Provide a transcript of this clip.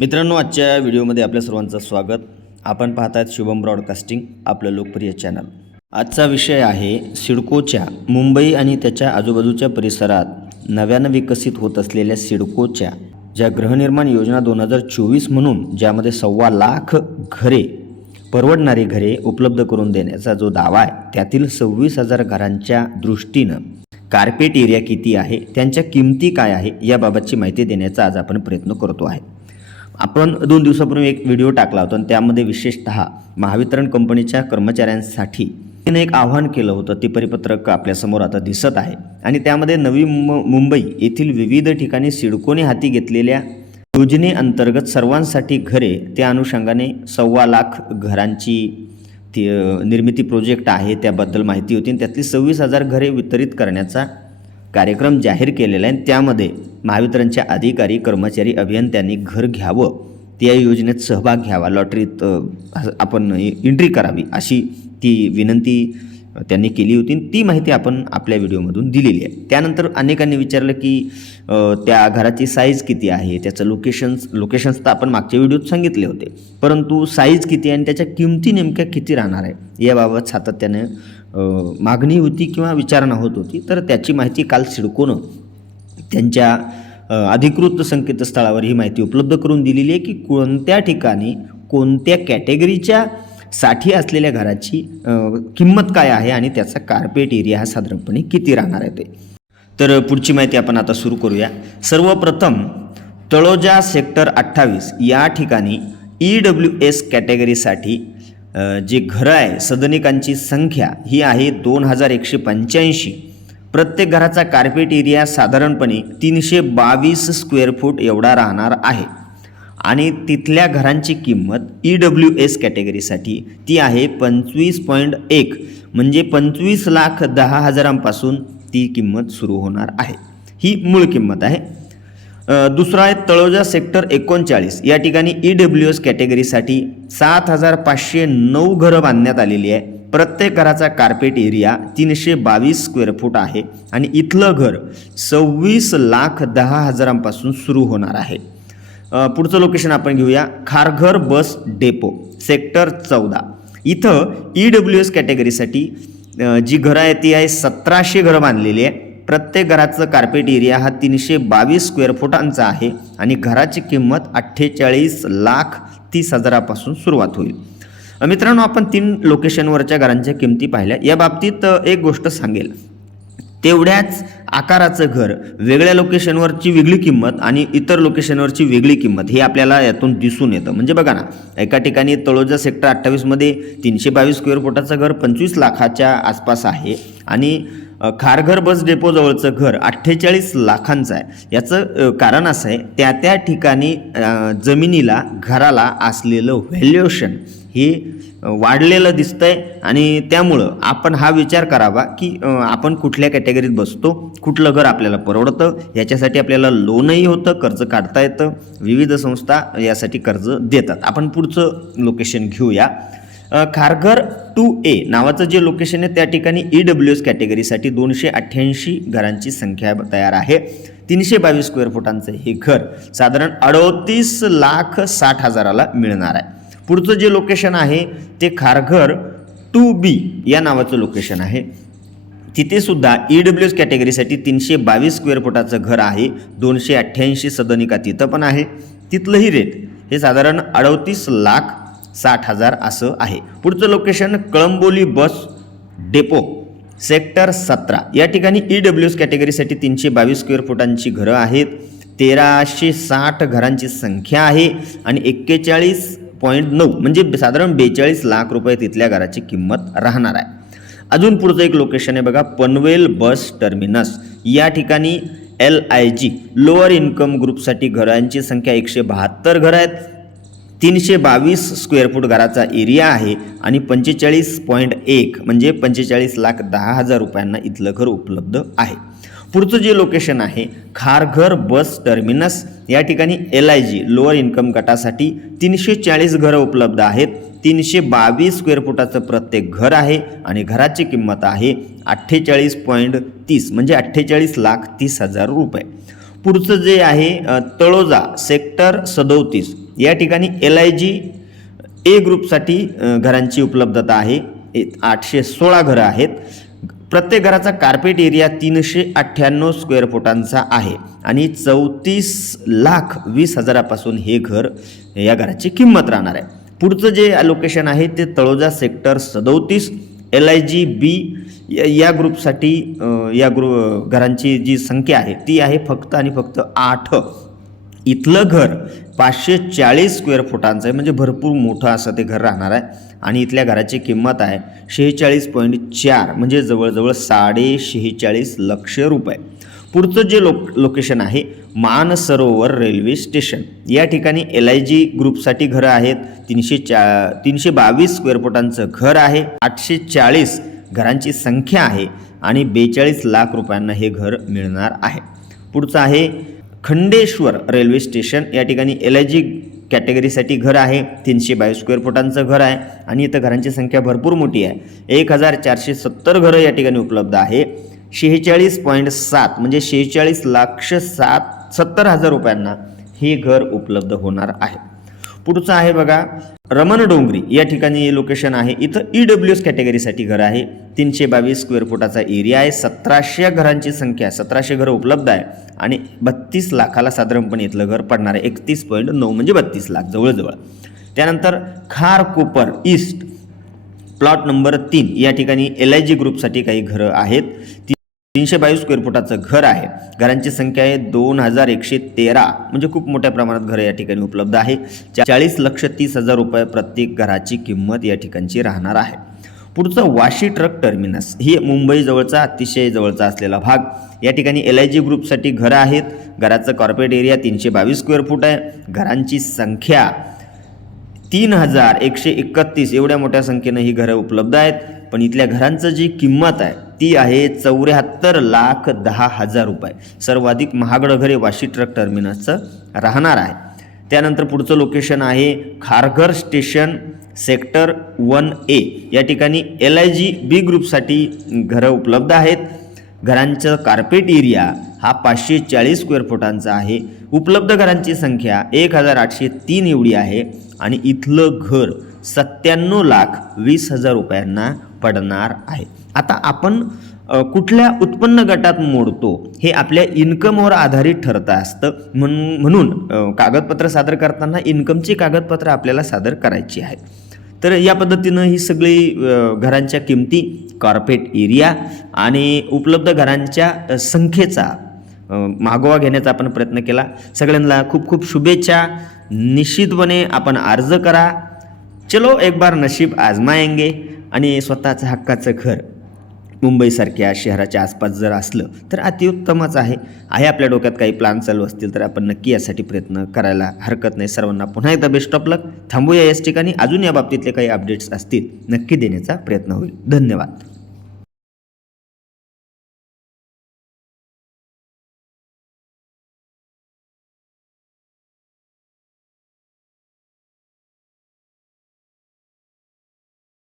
मित्रांनो आजच्या व्हिडिओमध्ये आपल्या सर्वांचं स्वागत. आपण पाहत आहेत शुभम ब्रॉडकास्टिंग आपलं लोकप्रिय चॅनल. आजचा विषय आहे सिडकोच्या मुंबई आणि त्याच्या आजूबाजूच्या परिसरात नव्यानं विकसित होत असलेल्या सिडकोच्या ज्या गृहनिर्माण योजना दोन हजार चोवीस म्हणून ज्यामध्ये सव्वा लाख घरे परवडणारी घरे उपलब्ध करून देण्याचा जो दावा आहे त्यातील सव्वीस हजार घरांच्या दृष्टीनं कार्पेट एरिया किती आहे त्यांच्या किमती काय आहे याबाबतची माहिती देण्याचा आज आपण प्रयत्न करतो आहे. आपण दोन दिवसापूर्वी एक व्हिडिओ टाकला होता आणि त्यामध्ये विशेषत महावितरण कंपनीच्या कर्मचाऱ्यांसाठी तिने एक आव्हान केलं होतं. ते परिपत्रक आपल्यासमोर आता दिसत आहे. आणि त्यामध्ये नवी मुं- मुंबई येथील विविध ठिकाणी सिडकोने हाती घेतलेल्या योजनेअंतर्गत सर्वांसाठी घरे त्या अनुषंगाने सव्वा लाख घरांची ती निर्मिती प्रोजेक्ट आहे. त्याबद्दल माहिती होती आणि त्यातली सव्वीस हजार घरे वितरित करण्याचा कार्यक्रम जाहीर केलेला आहे. आणि त्यामध्ये महावितरणच्या अधिकारी कर्मचारी अभियंत्यांनी घर घ्यावं. त्या योजनेत सहभाग घ्यावा. लॉटरीत आपण एंट्री करावी अशी ती विनंती त्यांनी केली होती. आणि ती माहिती आपण आपल्या व्हिडिओमधून दिलेली आहे. त्यानंतर अनेकांनी विचारलं की त्या घराची साईज किती आहे? त्याचं लोकेशन्स लोकेशन्स तर आपण मागच्या व्हिडिओत सांगितले होते. परंतु साईज किती आहे आणि त्याच्या किमती नेमक्या किती राहणार आहे? याबाबत सातत्याने मागणी होती किंवा विचारणा होत होती तर त्याची माहिती काल सिडकोनं त्यांच्या अधिकृत संकेतस्थळावर ही माहिती उपलब्ध करून दिलेली आहे की कोणत्या ठिकाणी कोणत्या कॅटेगरीच्या साठी असलेल्या घराची किंमत काय आहे आणि त्याचा कार्पेट एरिया हा साधारणपणे किती राहणार आहे ते. तर पुढची माहिती आपण आता सुरू करूया. सर्वप्रथम तळोजा सेक्टर अठ्ठावीस या ठिकाणी ई डब्ल्यू एस कॅटेगरीसाठी जे घरं आहे सदनिकांची संख्या ही आहे दोन हजार एकशे पंच्याऐंशी. प्रत्येक घराचा कार्पेट एरिया साधारणपणे तीनशे बावीस स्क्वेअर फूट एवढा राहणार आहे. आणि तिथल्या घरांची किंमत ई डब्ल्यू एस कॅटेगरीसाठी ती आहे पंचवीस पॉईंट एक. म्हणजे पंचवीस लाख दहा हजारांपासून ती किंमत सुरू होणार आहे. ही मूळ किंमत आहे. दुसरा आहे तळोजा सेक्टर एकोणचाळीस. या ठिकाणी ई डब्ल्यू एस कॅटेगरीसाठी सात हजार पाचशे नऊ घरं बांधण्यात आलेली आहे. प्रत्येक घराचा कार्पेट एरिया तीनशे बावीस स्क्वेअर फूट आहे आणि इथलं घर सव्वीस लाख दहा हजारांपासून सुरू होणार आहे. पुढचं लोकेशन आपण घेऊया. खारघर बस डेपो सेक्टर चौदा. इथं ई डब्ल्यू एस कॅटेगरीसाठी जी घरं आहे ती आहे सतराशे घरं बांधलेली आहे. प्रत्येक घराचं कार्पेट एरिया हा तीनशे बावीस स्क्वेअर फुटांचा आहे आणि घराची किंमत अठ्ठेचाळीस लाख तीस हजारापासून सुरुवात होईल. मित्रांनो आपण तीन लोकेशनवरच्या घरांच्या किमती पाहिल्या. या बाबतीत एक गोष्ट सांगेल. तेवढ्याच आकाराचं घर वेगळ्या लोकेशनवरची वेगळी किंमत आणि इतर लोकेशनवरची वेगळी किंमत हे आपल्याला यातून दिसून येतं. म्हणजे बघा ना एका ठिकाणी तळोजा सेक्टर अठ्ठावीसमध्ये तीनशे बावीस स्क्वेअर फुटाचं घर पंचवीस लाखाच्या आसपास आहे आणि खारघर बस डेपो जवळचं घर अठ्ठेचाळीस लाखांचं आहे. याचं कारण असं आहे त्या त्या ठिकाणी जमिनीला घराला असलेलं व्हॅल्युएशन हे वाढलेलं वाढलेलं दिसतंय आणि त्यामुळं आपण हा विचार करावा की आपण कुठल्या कॅटेगरीत बसतो कुठलं घर आपल्याला परवडतं याच्यासाठी आपल्याला लोनही होतं कर्ज काढता येतं विविध संस्था यासाठी कर्ज देतात. आपण पुढचं लोकेशन घेऊया. खारघर टू ए नावाचं जे लोकेशन आहे त्या ठिकाणी ई डब्ल्यू एस कॅटेगरीसाठी दोनशे अठ्ठ्याऐंशी घरांची संख्या तयार आहे. तीनशे बावीस स्क्वेअर फुटांचं हे घर साधारण अडतीस लाख साठ हजाराला मिळणार आहे. पुढचं जे लोकेशन आहे ते खारघर टू बी या नावाचं लोकेशन आहे. तिथे सुद्धा ई डब्ल्यू एस कॅटेगरीसाठी तीनशे बावीस स्क्वेअर फुटाचं घर आहे दोनशे अठ्ठ्याऐंशी सदनिका तिथं पण आहे. तिथलंही रेट हे साधारण अडतीस लाख साठ हजार असं आहे. पुढचं location Kalamboli bus depot sector सतरा. या ठिकाणी ई डब्ल्यू एस कॅटेगरीसाठी तीनशे बावीस स्क्वेअर फुटांची घरं आहेत. तेराशे साठ घरांची संख्या आहे आणि एक्केचाळीस पॉईंट नऊ म्हणजे साधारण बेचाळीस लाख रुपये तिथल्या घराची किंमत राहणार आहे. अजून पुढचं एक लोकेशन आहे बघा पनवेल बस टर्मिनस. या ठिकाणी L I G lower income ग्रुपसाठी घरांची संख्या एकशे बहात्तर घरं आहेत. तीनशे बावीस स्क्वेअर फूट घराचा एरिया आहे आणि पंचेचाळीस पॉईंट एक म्हणजे पंचेचाळीस लाख दहा हजार रुपयांना इथलं घर उपलब्ध आहे. पुढचं जे लोकेशन आहे खारघर बस टर्मिनस या ठिकाणी L I G lower income गटासाठी तीनशे चाळीस घरं उपलब्ध आहेत. तीनशे बावीस स्क्वेअर फुटाचं प्रत्येक घर आहे आणि घराची किंमत आहे अठ्ठेचाळीस पॉईंट तीस म्हणजे अठ्ठेचाळीस लाख तीस हजार रुपये. पुढचं जे आहे तळोजा सेक्टर सदोतीस या ठिकाणी एल आय जी ए ग्रुपसाठी घरांची उपलब्धता आहे. ए- आठशे सोळा घरं आहेत. प्रत्येक घराचा कार्पेट एरिया तीनशे अठ्ठ्याण्णव स्क्वेअर फुटांचा आहे. आणि चौतीस लाख वीस हजारापासून हे घर या घराची किंमत राहणार आहे. पुढचं जे लोकेशन आहे ते तळोजा सेक्टर सदोतीस एल आय जी बी या- या ग्रुपसाठी या ग्रु घरांची जी संख्या आहे ती आहे फक्त आणि फक्त आठ. इथलं घर पाचशे चाळीस स्क्वेअर फुटांचं आहे. म्हणजे भरपूर मोठं असं ते घर राहणार आहे. आणि इथल्या घराची किंमत आहे शेहेचाळीस पॉईंट चार म्हणजे जवळजवळ साडे शेहेचाळीस लक्ष रुपये. पुढचं जे लोक लोकेशन आहे मानसरोवर रेल्वे स्टेशन या ठिकाणी एल आय जी ग्रुपसाठी घरं आहेत. तीनशे चा तीनशे बावीस स्क्वेअर फुटांचं घर आहे. आठशे चाळीस घरांची संख्या आहे. आणि बेचाळीस लाख रुपयांना हे घर मिळणार आहे. पुढचं आहे खंडेश्वर रेल्वे स्टेशन या ठिकाणी एल आय जी कॅटेगरीसाठी घर आहे. तीनशे बावीस स्क्वेअर फुटांचं घर आहे आणि इथं घरांची संख्या भरपूर मोठी आहे. एक हजार चारशे सत्तर घरं या ठिकाणी उपलब्ध आहे. शेहेचाळीस पॉईंट सात म्हणजे शेहेचाळीस लाख सात सत्तर हजार रुपयांना हे घर उपलब्ध होणार आहे. पुढचं आहे बघा रमण डोंगरी या ठिकाणी लोकेशन आहे. इथं ई डब्ल्यू एस कॅटेगरीसाठी घर आहे. तीनशे बावीस स्क्वेअर फुटाचा एरिया आहे. सतराशे घरांची संख्या सतराशे घरं उपलब्ध आहे. आणि बत्तीस लाखाला साधारणपणे इथलं घर पडणार आहे. एकतीस पॉईंट नऊ म्हणजे बत्तीस लाख जवळजवळ. त्यानंतर खार कोपर ईस्ट प्लॉट नंबर तीन या ठिकाणी एल आय जी ग्रुपसाठी काही घरं आहेत. ती तीनशे बावीस स्क्वेअर फुटाचं घर आहे. घरांची संख्या आहे दोन हजार एकशे तेरा. म्हणजे खूप मोठ्या प्रमाणात घरं या ठिकाणी उपलब्ध आहे. चाळीस लक्ष तीस हजार रुपये प्रत्येक घराची किंमत या ठिकाणची राहणार आहे. पुढचं वाशी ट्रक टर्मिनस. ही मुंबईजवळचा अतिशय जवळचा असलेला भाग. या ठिकाणी एल आय जी ग्रुपसाठी घरं आहेत. घराचं कॉर्पोरेट एरिया तीनशे बावीस स्क्वेअर फूट आहे. घरांची संख्या तीन हजार एकशे एकतीस. एवढ्या मोठ्या संख्येनं ही घरं उपलब्ध आहेत. पण इथल्या घरांचं जी किंमत आहे ती आहे चौऱ्याहत्तर लाख दहा हजार रुपये. सर्वाधिक महागडं घरे वाशी ट्रक टर्मिनसचं राहणार आहे. त्यानंतर पुढचं लोकेशन आहे Kharghar station sector one A. या ठिकाणी एल आय जी बी ग्रुपसाठी घरं उपलब्ध आहेत. घरांचं कार्पेट एरिया हा पाचशे चाळीस स्क्वेअर फुटांचा आहे. उपलब्ध घरांची संख्या एक हजार आठशे तीन एवढी आहे आणि इथलं घर सत्त्याण्णव लाख वीस हजार रुपयांना पडणार आहे. आता आपण कुठल्या उत्पन्न गटात मोडतो हे आपल्या इन्कमवर आधारित ठरतं असतं. म्हणून म्हणून कागदपत्र सादर करताना इन्कमची कागदपत्र आपल्याला सादर करायची आहेत तर या पद्धतीनं ही सगळी घरांच्या किमती कॉर्पेट एरिया आणि उपलब्ध घरांच्या संख्येचा मागोवा घेण्याचा आपण प्रयत्न केला. सगळ्यांना खूप खूप शुभेच्छा. निश्चितपणे आपण अर्ज करा. चलो एक बार नशीब आजमायंगे आणि स्वतःचं हक्काचं घर मुंबईसारख्या शहराच्या आसपास जर असलं तर अतिउत्तमच आहे. आहे आपल्या डोक्यात काही प्लॅन चालू असतील तर आपण नक्की यासाठी प्रयत्न करायला हरकत नाही. सर्वांना पुन्हा एकदा बेस्ट ऑफ लक थांबूया याच ठिकाणी. अजून या बाबतीतले काही अपडेट्स असतील नक्की देण्याचा प्रयत्न होईल. धन्यवाद.